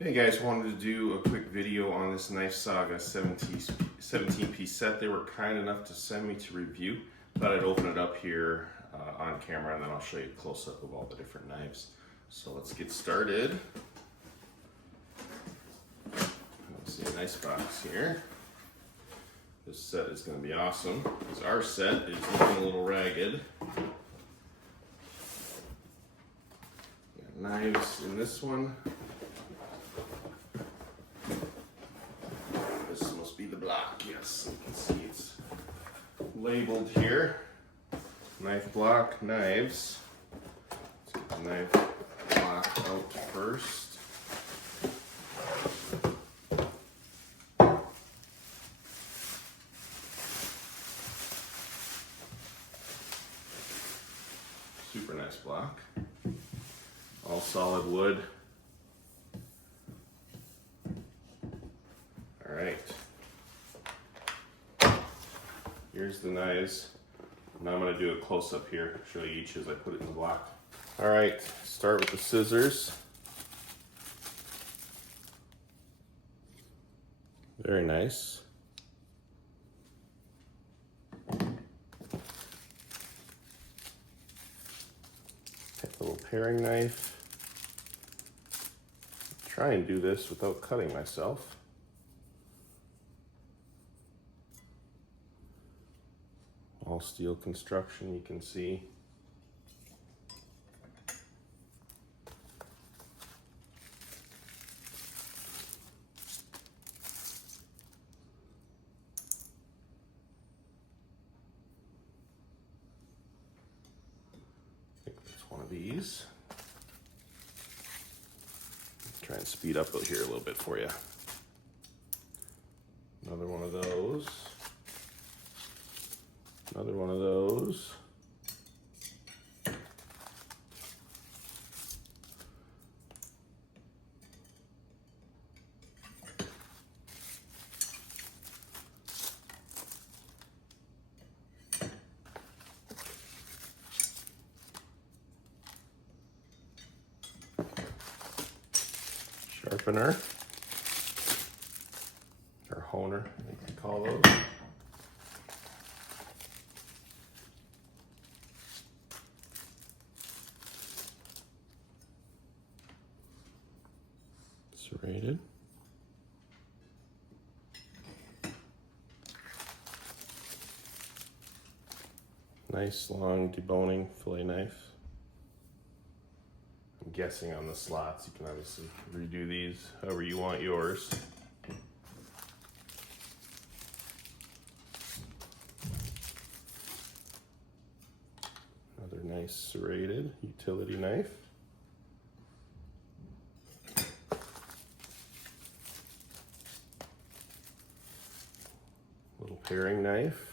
Hey guys, wanted to do a quick video on this KnifeSaga 17-piece set. They were kind enough to send me to review. Thought I'd open it up here on camera and then I'll show you a close-up of all the different knives. So let's get started. Let's see, a nice box here. This set is going to be awesome because our set is looking a little ragged. Got knives in this one. This must be the block, yes, you can see it's labeled here. Knife block, knives. Let's get the knife block out first. Super nice block. All solid wood. All right. Here's the knives. Now I'm going to do a close-up here, show you each as I put it in the block. All right, start with the scissors. Very nice. Take a little paring knife. Try and do this without cutting myself. All steel construction, you can see. I think that's one of these. Try and speed up out here a little bit for you. Another one of those. Another one of those. Sharpener, or honer, I think they call those. Serrated. Nice long deboning fillet knife. I'm guessing on the slots, you can obviously redo these however you want yours. Another nice serrated utility knife. Little paring knife.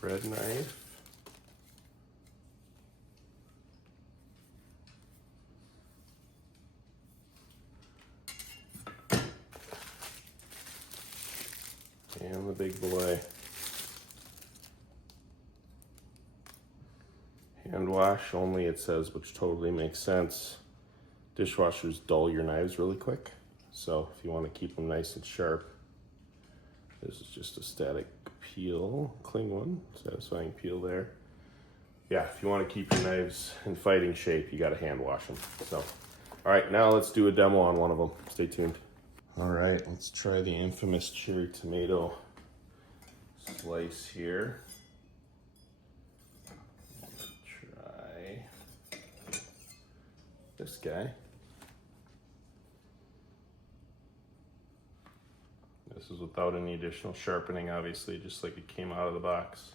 Bread knife. And the big boy. Hand wash only, it says, which totally makes sense. Dishwashers dull your knives really quick. So if you want to keep them nice and sharp, this is just a static peel, cling one, satisfying peel there. Yeah, if you want to keep your knives in fighting shape, you got to hand wash them. So, all right, now let's do a demo on one of them. Stay tuned. All right, let's try the infamous cherry tomato slice here. Try this guy. This is without any additional sharpening, obviously, just like it came out of the box.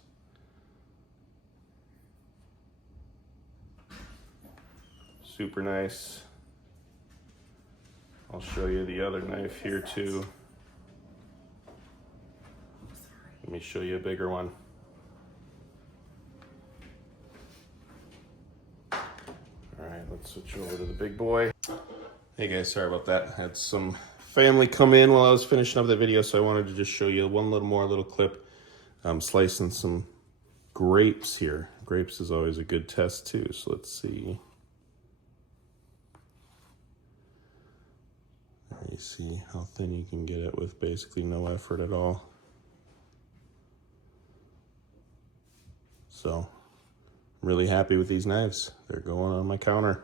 Super nice. I'll show you the other knife here too. Let me show you a bigger one. Let's switch over to the big boy. Hey guys, sorry about that. I had some family come in while I was finishing up the video, so I wanted to just show you one little clip. I'm slicing some grapes here. Grapes is always a good test too, so let's see. There you see how thin you can get it with basically no effort at all. So, I'm really happy with these knives. They're going on my counter.